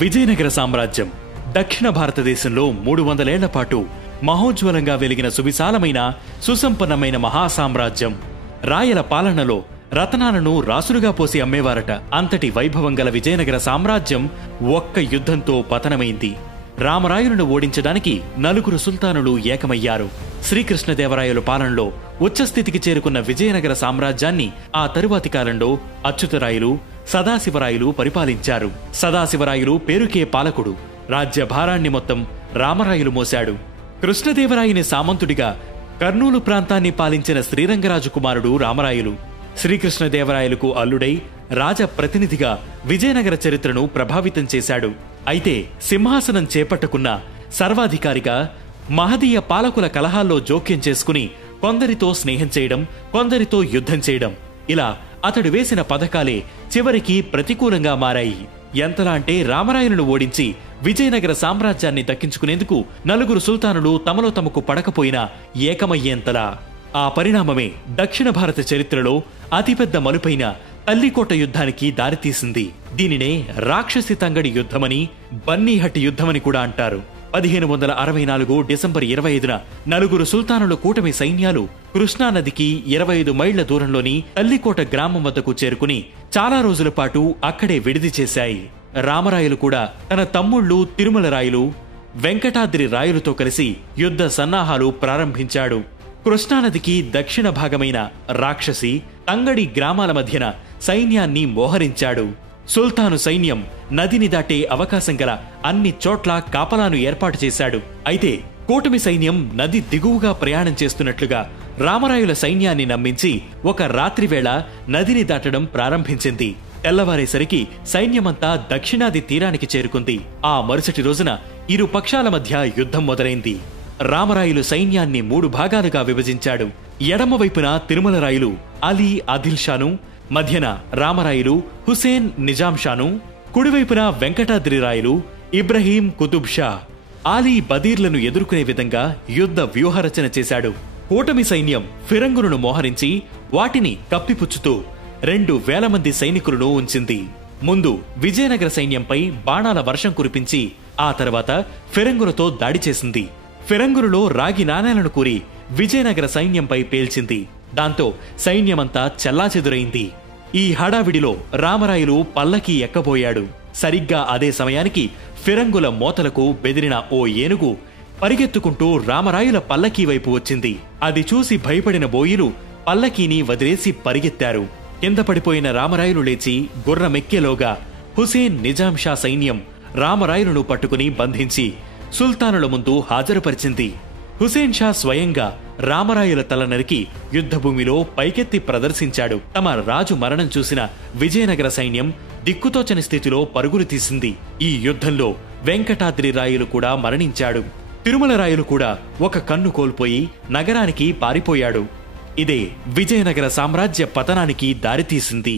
విజయనగర సామ్రాజ్యం దక్షిణ భారతదేశంలో 300 ఏళ్ల పాటు మహోజ్వలంగా వెలిగిన సువిశాలమైన సుసంపన్నమైన మహాసామ్రాజ్యం. రాయల పాలనలో రతనాలను రాసులుగా పోసి అమ్మేవారట. అంతటి వైభవం గల విజయనగర సామ్రాజ్యం ఒక్క యుద్ధంతో పతనమైంది. రామరాయులను ఓడించడానికి 4 సుల్తానులు ఏకమయ్యారు. శ్రీకృష్ణదేవరాయల పాలనలో ఉచ్చస్థితికి చేరుకున్న విజయనగర సామ్రాజ్యాన్ని ఆ తరువాతి కాలంలో అచ్యుతరాయలు, సదాశివరాయలు పరిపాలించారు. సదాశివరాయలు పేరుకే పాలకుడు. రాజ్య భారాన్ని మొత్తం రామరాయలు మోశాడు. కృష్ణదేవరాయని సామంతుడిగా కర్నూలు ప్రాంతాన్ని పాలించిన శ్రీరంగరాజు కుమారుడు రామరాయలు. శ్రీకృష్ణదేవరాయలకు అల్లుడై రాజప్రతినిధిగా విజయనగర చరిత్రను ప్రభావితం చేశాడు. అయితే సింహాసనం చేపట్టకున్న సర్వాధికారిగా మహదీయ పాలకుల కలహాల్లో జోక్యం చేసుకుని కొందరితో స్నేహం చేయడం, కొందరితో యుద్ధం చేయడం, ఇలా అతడు వేసిన పథకాలే చివరికి ప్రతికూలంగా మారాయి. ఎంతలా అంటే రామరాయలను ఓడించి విజయనగర సామ్రాజ్యాన్ని దక్కించుకునేందుకు 4 సుల్తానులు తమలో తమకు పడకపోయినా ఏకమయ్యేంతలా. ఆ పరిణామమే దక్షిణ భారత చరిత్రలో అతిపెద్ద మలుపైన తల్లికోట యుద్ధానికి దారితీసింది. దీనినే రాక్షసి తంగడి యుద్ధమని, బన్నీహట్ యుద్ధమని కూడా అంటారు. 1564 డిసెంబర్ 25న 4 సుల్తానుల కూటమి సైన్యాలు కృష్ణానదికి 25 మైళ్ల దూరంలోని తల్లికోట గ్రామం వద్దకు చేరుకుని చాలా రోజుల పాటు అక్కడే విడిది చేశాయి. రామరాయలు కూడా తన తమ్ముళ్లు తిరుమల రాయలు, వెంకటాద్రి రాయలతో కలిసి యుద్ధ సన్నాహాలు ప్రారంభించాడు. కృష్ణానదికి దక్షిణ భాగమైన రాక్షసి, తంగడి గ్రామాల మధ్యన సైన్యాన్ని మోహరించాడు. సుల్తాను సైన్యం నదిని దాటే అవకాశం గల అన్ని చోట్ల కాపలాను ఏర్పాటు చేశాడు. అయితే కూటమి సైన్యం నది దిగువగా ప్రయాణం చేస్తున్నట్లుగా రామరాయుల సైన్యాన్ని నమ్మించి ఒక రాత్రివేళ నదిని దాటడం ప్రారంభించింది. తెల్లవారేసరికి సైన్యమంతా దక్షిణాది తీరానికి చేరుకుంది. ఆ మరుసటి రోజున ఇరు పక్షాల మధ్య యుద్ధం మొదలైంది. రామరాయులు సైన్యాన్ని 3 భాగాలుగా విభజించాడు. ఎడమవైపున తిరుమల రాయులు అలీ ఆదిల్ షాను, మధ్యన రామరాయులు హుసేన్ నిజాం షాను, కుడివైపున వెంకటాద్రి రాయలు ఇబ్రహీం కుతుబ్ షా, ఆలీ బదీర్లను ఎదుర్కొనే విధంగా యుద్ధ వ్యూహరచన చేశాడు. కూటమి సైన్యం ఫిరంగులను మోహరించి వాటిని కప్పిపుచ్చుతూ 2000 మంది సైనికులను ఉంచింది. ముందు విజయనగర సైన్యంపై బాణాల వర్షం కురిపించి ఆ తర్వాత ఫిరంగులతో దాడి చేసింది. ఫిరంగులలో రాగి నాణేలను కూరి విజయనగర సైన్యంపై పేల్చింది. దాంతో సైన్యమంతా చెల్లాచెదురైంది. ఈ హడావిడిలో రామరాయలు పల్లకి ఎక్కబోయాడు. సరిగ్గా అదే సమయానికి ఫిరంగుల మోతలకు బెదిరిన ఓ ఏనుగు పరిగెత్తుకుంటూ రామరాయుల పల్లకీ వైపు వచ్చింది. అది చూసి భయపడిన బోయిలు పల్లకీని వదిలేసి పరిగెత్తారు. కింద పడిపోయిన రామరాయులు లేచి గుర్రమెక్కేలోగా హుసేన్ నిజాం షా సైన్యం రామరాయులను పట్టుకుని బంధించి సుల్తానుల ముందు హాజరుపరిచింది. హుసేన్ షా స్వయంగా రామరాయుల తల నరికి యుద్ధభూమిలో పైకెత్తి ప్రదర్శించాడు. తమ రాజు మరణం చూసిన విజయనగర సైన్యం దిక్కుతోచని స్థితిలో పరుగులు తీసింది. ఈ యుద్ధంలో వెంకటాద్రి రాయలు కూడా మరణించాడు. తిరుమల రాయలు కూడా ఒక కన్ను కోల్పోయి నగరానికి పారిపోయాడు. ఇదే విజయనగర సామ్రాజ్య పతనానికి దారితీసింది.